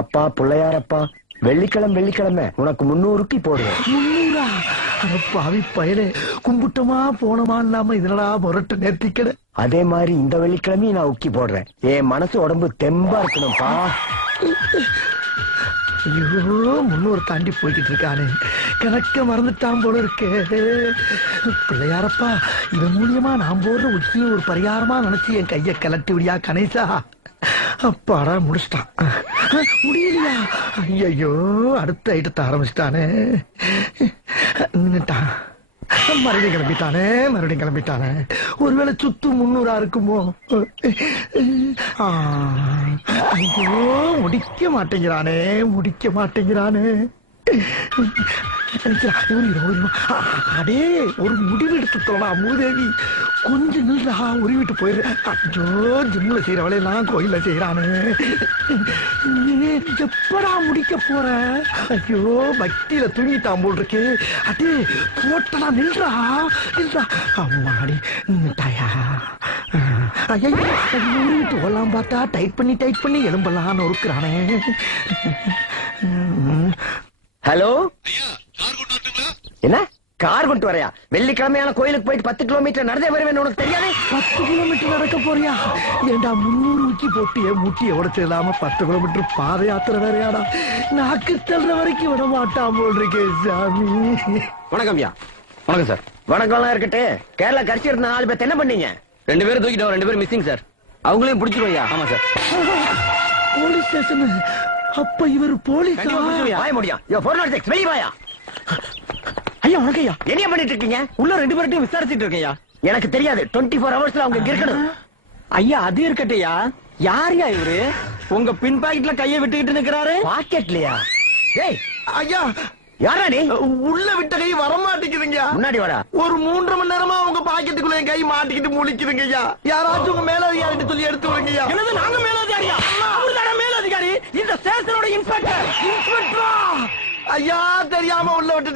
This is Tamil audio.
அப்பா பிள்ளையாரப்பா, வெள்ளிக்கிழமை உனக்கு 300 போடுவேன். 300? பாவி பயலே, கும்பிட்டமா போனமா இல்லாம இதனடா முரட்டு நேர்த்திக்கட. அதே மாதிரி இந்த வெள்ளிக்கிழமையும் நான் உக்கி போடுறேன். என் மனசு உடம்பு தெம்பா இருக்கணும்பா. ஐயோ, 300 தாண்டி போய்கிட்டு இருக்கானே, கணக்க மறந்துட்டான் போல இருக்கு. பிள்ளையாரப்பா, இதன் மூலியமா நான் போடுற உச்சியும் ஒரு பரிகாரமா நினைச்சு என் கைய கலட்டி விடியா கணேசா. அப்பாடா, முடிச்சிட்டான். முடியலையா? ஐயோ, அடுத்த ஐட்டத்தை ஆரம்பிச்சிட்டானே. நின்னுட்டான். மறுபடியும் கிளம்பிட்டானே. ஒருவேளை சுத்து 300 இருக்குமோ? ஐயோ, முடிக்க மாட்டேங்கிறானே. அடே, ஒரு முடிவு எடுத்துட்டோம்டா மூதேவி. கொஞ்சம் நில்றா, உருவிட்டு போயிரு. ஐயோ, ஜிம்ல செய்யற வேலையெல்லாம் கோயில செய்யறானு. எப்படா முடிக்க போற? ஐயோ, பக்தியில தூங்கிட்டான் போல் இருக்கு. அடே, போட்டடா, நில்றா. அம்மாடி, நின்னுட்டாயா? ஐயோ, உருவிட்டு போலாம் பார்த்தா டைட் பண்ணி எலும்பெல்லாம் நொறுக்குறானே. ஹலோ, என்ன கார் கொண்டு வரையா? வெள்ளிக்கிழமையான கோயிலுக்கு போயிட்டு 10 கிலோமீட்டர் நடந்தே வருவேன். உனக்கு தெரியாது? 10 கிலோமீட்டர் நடக்க போறியா? ஏண்டா 300 ஊக்கி போட்டு முட்டிய உடச்சு இல்லாம 10 கிலோமீட்டர் பாத யாத்திரை வேறையாடா. நாக்கு தள்ளுற வரைக்கும் விட மாட்டான் போல் இருக்கே சாமி. வணக்கம் ஐயா. வணக்கம் சார். வணக்கம்லாம் இருக்கட்டு. கேரளா கட்சி இருந்த 4 பேர் என்ன பண்ணீங்க? 2 பேரும் தூக்கிட்டோம், 2 பேரும் மிஸ்ஸிங் சார். அவங்களையும் பிடிச்சிருவோம். ஆமா சார். Police station? அப்ப இவர் போலீஸ்? வாய முடியும். 406 வெளியே வாயா. ஐயா, வணக்கம் ஐயா. என்ன பண்ணிட்டு இருக்கீங்க? உள்ள 2 பேர்ட்டையும் விசாரிச்சுட்டு இருக்கேன். எனக்கு தெரியாது. 24 ஹவர்ஸ்ல அவங்க இங்க இருக்கணும். ஐயா, அது இருக்கட்டையா. யாரையா இவரு உங்க பின் பாக்கெட்ல கைய விட்டுக்கிட்டு நிக்கிறாரு? பாக்கெட்லயா? டேய் ஐயா, யாரா நீ? உள்ள விட்ட கை வர மாட்டேங்குதுங்க. முன்னாடி வாடா. ஒரு 3 மணி நேரமா உங்க பாக்கெட்டுக்குள்ள என் கை மாட்டிக்கிட்டு முழிக்குதுங்க ஐயா. யாராச்சும் உங்க மேலதிகாரி சொல்லி எடுத்து விடுங்க ஐயா. என்னது, நாங்க மேலதிகாரியா? அவர்தானே மேலதிகாரி, இந்த ஸ்டேஷனோட இன்ஸ்பெக்டர். ஐயா, தெரியாம உள்ள விட்டு